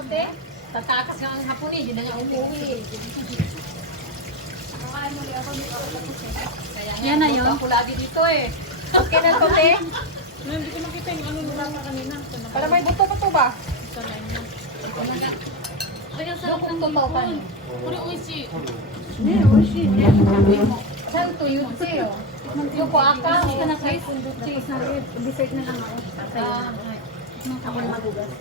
ko, te. Tatakas nga ang hapon eh, di na nga umuwi. Nakakain mo ako dito ako tapos eh. Kaya nga, Yan na yun. ako lagi dito eh. Okay na to, te? Hindi ko nakita yung ano nung kanina. Para may buto pa to ba? Kaya sarap ng Buto pa. hipon. Puro oishi. Saan to yun, te? Yung ko aka, Gusto na guys. Dessert na lang ako. Ako na magugas.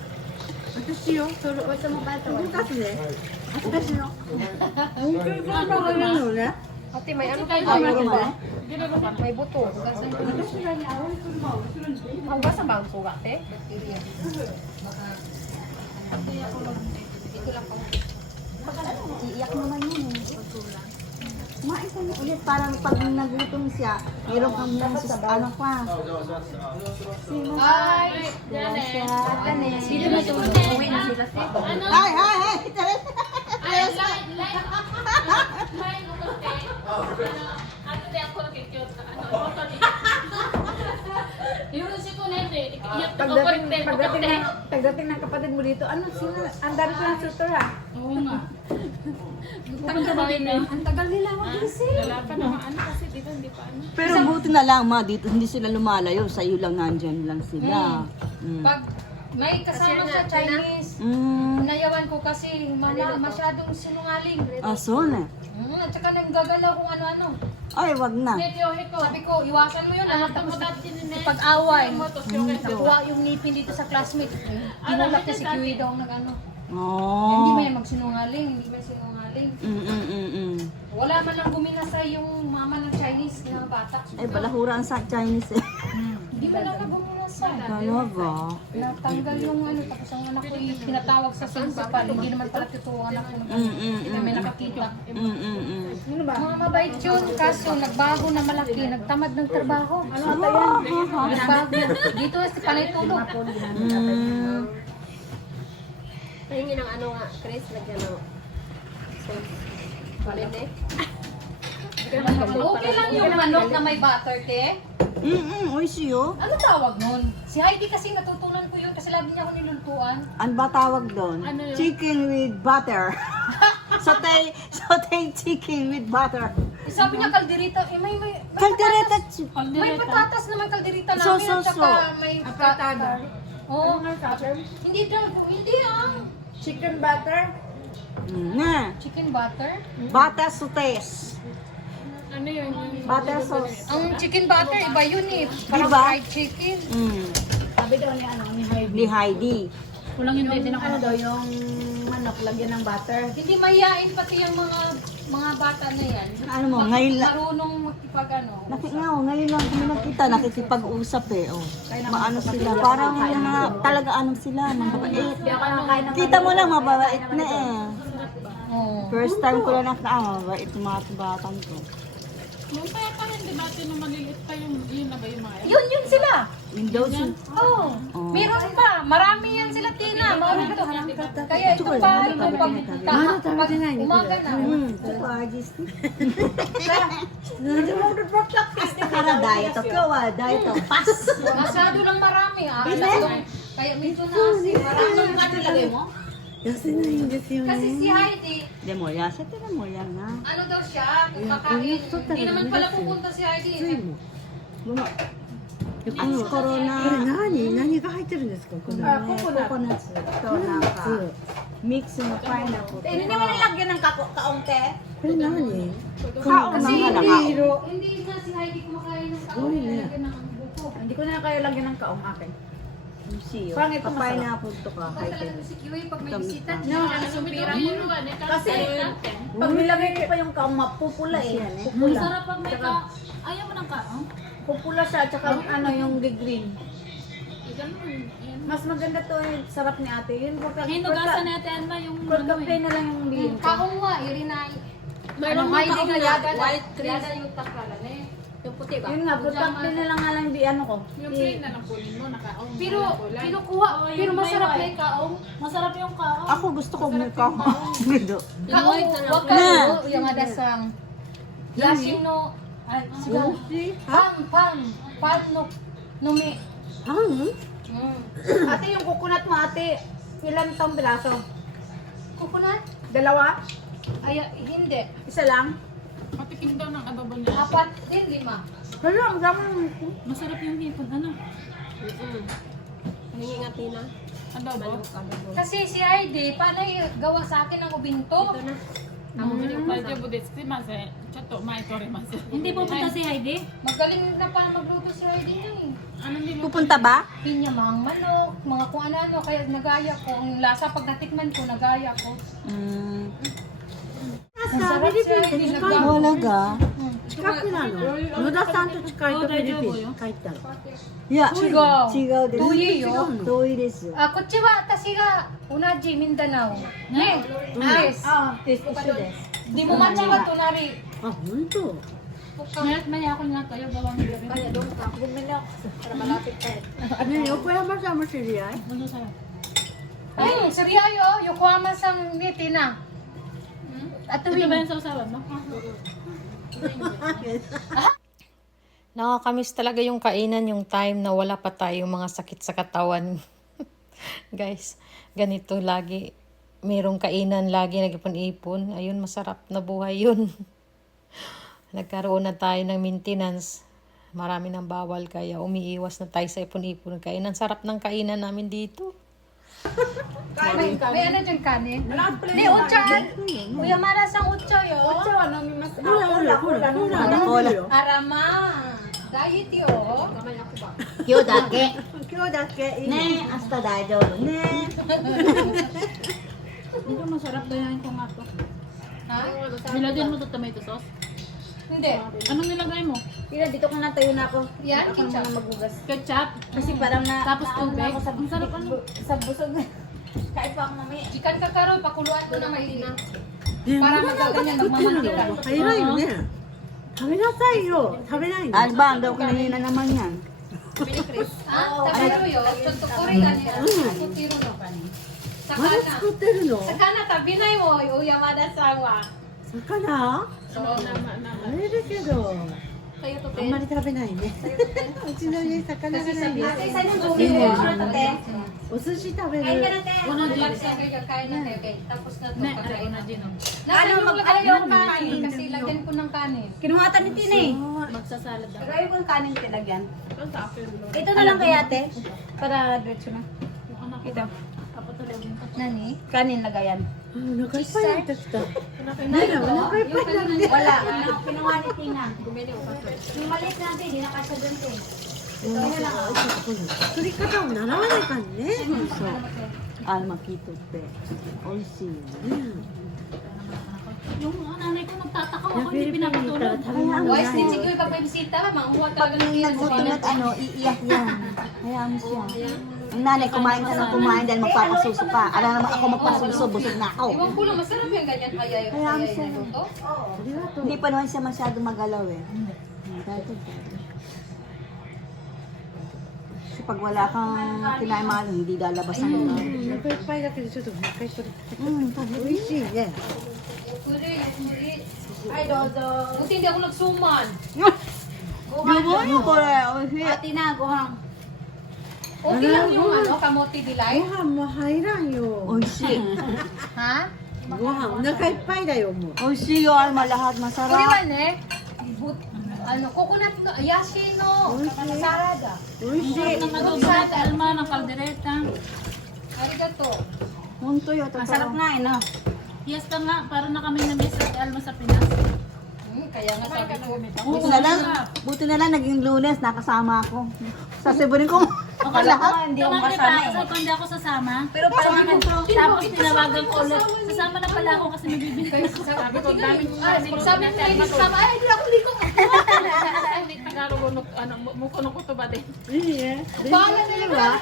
私よ、それおいしさも変えたわ。昔ね。私の。本当にこんなのがいるのね。 ate, may ano Ay, kayo? meron ba? May buto. Ang basa ba ang suga, te? Ito lang pang Iiyak naman yun eh. Kumain ka na ulit. Parang pag nagutom siya, meron kang ano pa. Ay! Siya. Dito na ito. Uwi na sila, te. Ay, ay, ay! Ay, light mo kasi. Ano din ako nakikiyot ka. Yung si Kunete, iyak ka Pagdating ng kapatid mo dito, ano sila? Ang dami ko ng sutor ha. Oo nga. Ang tagal nila mag-isip. Wala pa naman ano kasi dito hindi pa ano. Pero buti na lang ma, dito hindi sila lumalayo, sa iyo lang nandyan lang sila. Mm. Pag may kasama sa Chinese, Mm. nayawan ko kasi masyadong sinungaling. Aso na. At saka nanggagalaw kung ano-ano. Ay, wag na. Sabi ko, iwasan mo yun. Tapos Pag pag-away. yung Nakuha yung ngipin dito sa classmate. Tinulak niya si Kiwi daw nag-ano. Oh. Hindi man yan magsinungaling. Hindi man sinungaling. Mm. Wala man lang guminasay yung mama ng Chinese na bata. Ay, balahura ang sa Chinese eh. Hindi man lang guminasay. Talaga. Natanggal yung ano. Tapos ang anak ko yung pinatawag sa principal. Hindi naman pala totoo ang anak ko. Hindi kami nakakita. Mga mabait yun. Kaso nagbago na malaki. Nagtamad ng trabaho. Ano ata yan? Nagbago. Dito si Panay Tulog. Mm. Pahingi ng ano nga, Chris, lagyan ng palende. Okay lang yung manok na may butter, te. Oishi yo. Ano tawag nun? Si Heidi kasi natutunan ko yun kasi lagi niya ako nilulutuan. Ano ba tawag doon? Ano yun? Chicken with butter. Saute chicken with butter. Eh, sabi niya kalderita, eh may Kaldereta. may patatas naman kalderita So, namin so, at saka so. may Apratada. Oo. Hindi daw, hindi Chicken butter. Na. chicken butter. Butter sautes. Ano yun? Butter sauce. Ang chicken butter, iba yun eh. Parang Diba? fried chicken. Sabi daw ni ano, ni Heidi. Ni Heidi. Kulang yung din Ano daw, yung manok, lagyan ng butter. Hindi mayayain pati yung mga bata na yan. Ano mo, ngayon lang. Marunong makipag ano. Ngayon lang kami nakita, nakikipag-usap eh. Oh. Maano sila, parang mga talaga ano sila, mabait. Hindi ako nakakain ng Kita mo lang, mababait na eh. Oo. First time ko lang mabait yung mga batang ko. Yung kaya pa rin, di ba? Nung maliliit pa yung, yun na ba yung mga Yun sila. Windows yun. Oo. Oh. Meron pa. Marami yan sila, Tina. Marami ito. Kaya ito pa, ito pag umaga na. Ito pa, Agis. Para diet to, diet to. Pas! Masyado lang marami. Kaya ito na kasi marami. Kasi si Heidi, De mo yan, sa tira mo yan ha. ano daw siya, kung kakain. Hindi naman pala pupunta si Heidi. Ano, corona. 何が入ってるんですかこの Coconut. Ito, naka. Mix yung pineapple. Hindi mo nilagyan ng kaunti. これ何 Kasi Hindi. hindi na si Heidi kumakain ng kaon. Nilagyan ng buko. Hindi ko na kayo lagyan ng kaong akin. Siyo. Parang ito Pineapple to ka. Bakit talaga si Kiwi pag may bisita? Sumira mo nga, Kasi pag nilagay ko pa yung kaong, mapupula eh. Pupula. Sarap pag may ka... Ayaw mo ng kaong? Pupula siya, tsaka ano yung green. Ganun. Yan. Mas maganda to eh, sarap ni ate. Yun, Hinugasan natin ma yung For ano cafe na lang yung bilhin ko. Kaong nga, irinay. Mayroon Ano, na Heidi kaong nga na yada na. white cream. Yada yung takalan eh. Yung puti ba? Yun nga, for cafe na lang nga lang di ano ko. Yung plain na lang kunin mo, nakaong. Pero, kinukuha. Pero masarap na yung kaong. Masarap yung kaong. Ako gusto ko may kahoy. Kaong, wag ka no, yung adasang. Lasing no, ay, sigaw. Pan, no, numi. Pan? Mm. Ate, yung coconut mo ate, Ilan tong piraso? Coconut? Dalawa? Ay, hindi. Isa lang? Patikim daw ng adobo niya. 4 din, 5. Pero ang dami ng Masarap yung hipon. Ano? Hingi nga Tina. Adobo? Kasi si Heidi, paano gawa sa akin ng ubinto? Medyo budetsuki mase. Chato, maitorimasu. Hindi pupunta si Heidi? Magaling na pa magluto si Heidi na eh. Ano nila? Pupunta ba? Pinyamang manok, mga kung ano-ano, kaya nagaya ko. Ang lasa pag natikman ko, nagaya ko. Mm. Masarap si Heidi, nagbago. Walaga. 近くなの野田さんと近いとフィリピン帰ったの Yeah. 違う。違うです。遠いよ。遠いです。あ、こっちは私が同じミンダナオ。ね。です。一緒です。 Di mo matsawa tunari. あ本当 Mayat maya ako nga tayo. Bawang nila rin. Kaya doon ka. Bumili ako para malapit tayo. ね横山さんも知り合い Ano sa'yo? Seryoyo, Yokohama sang niti na. At Ito ba yung sausawan mo? Nakakamiss talaga yung kainan, yung time na wala pa tayong mga sakit sa katawan. Guys, ganito lagi. Merong kainan lagi, nag-ipon-ipon. Ayun, masarap na buhay yun. Nagkaroon na tayo ng maintenance. Marami ng bawal, kaya umiiwas na tayo sa ipon-ipon. Kainan, sarap ng kainan namin dito. May ano dyan kanin? Ni Uchan! Kuya Mara sang Ucho yo. こっちは飲みます。ほらほらほらほら Cola. よ Arama. Diet yo. 今日だけ。今日だけいいのね、明日大丈夫ね。 Ito masarap daw yan kung nga to. Ha? Nilagyan mo to tomato sauce? Hindi. Anong nilagay mo? Tina, dito ka na tayo na ako. Yan, Ako naman ketchup. ang magugas. Ketchup? Kasi parang na... Tapos naano tubig? na ako sa, Ang sarap ano? sa busog. Kahit pa ako mamaya. Chicken kakaro, pakuluan ko na may ね para まだ magaganyan 作ってるの magmamantika. 早いよね食べなさいよ食べないの Albang daw kanina naman yan. Ah, takaro yo. Tutukuri ka niya. Tutiro no kanin. まだ Sakana. 作ってるの Sakana, tabi na mo. Uyamada sawa. 魚 So, あれだけど kayo to あんまり食べないねうちの家魚がないんです Ate, saan yung tubig mo? Ate. お寿司食べ Kain ka る na, te. Una din. kain na tayo. Okay, tapos na to. Ne, Kakain una na. din. Nasa yung lagay ayaw ng kanin. Kasi lagyan ko ng kanin. Kinuhatan ni Tina eh. Magsasalad ako. Pero ayaw ko yung kanin tinagyan. Ito na lang kaya, ate. Para diretso na. Yung anak ko. Ito. Papatulogin ko. Nani? Kanin lagayan. あお腹いっぱいになってきた Nani ko?お腹いっぱいになってきた Wala. Kinuha ni Tina. Yung maliit natin, hindi nakasya dun te. Ito na lang. 作り方を習わないかんね Ah, makito pe. Oishi. Yung nanay ko nagtataka ako, hindi pinapatulog. Wise din siguro pag may bisita, manguha Pag talaga ng kilos. nagutom at ano, iiyak yan. Hayaan mo siya. Ang nanay, kumain ka ng kumain dahil magpapasuso ka. Alam naman ako magpasuso, busog na ako. Iwan ko lang, masarap yung ganyan. Hayay yung Hayaan mo hayay siya. na luto. Hindi pa naman siya masyado magalaw eh. Dati. Kasi pag wala kang kinain mga hindi lalabas ang お腹いっぱいだけどちょっともう一回それ美味しいね Puri, puri. Ay, dodo. Buti hindi ako nagsuman. Diba yun ko eh. Ate na, guhang. Okay lang yung ano, kamote ご dilay. 飯も入らんよ Oishi. Ha? ご飯お腹いっぱいだよもう Oishi yo, alma lahat Puri masarap. man eh. Ano, coconut no, yashi no, sarada. 美味しい Ng adobo ng alma, ng kaldereta. Arigato. Munto yo, Ang sarap nga eh, no? Fiesta nga, para na kami na-miss at alma sa Pinas. Kaya nga sabi ko. Buti na lang naging Lunes, nakasama ako. Sa Cebu ko. Akala ko nga, hindi ako Tama kasama diba? eh. So, hindi ako sasama. Pero parang ako, Tapos tinawagan ko ulit. Sasama na pala ako kasi may bibigay. Sabi ko, daming Sabi mo kayo sama, ay hindi ako liko. Tagalog, ano, mukuno ko to ba din? いいね Bahala na lang.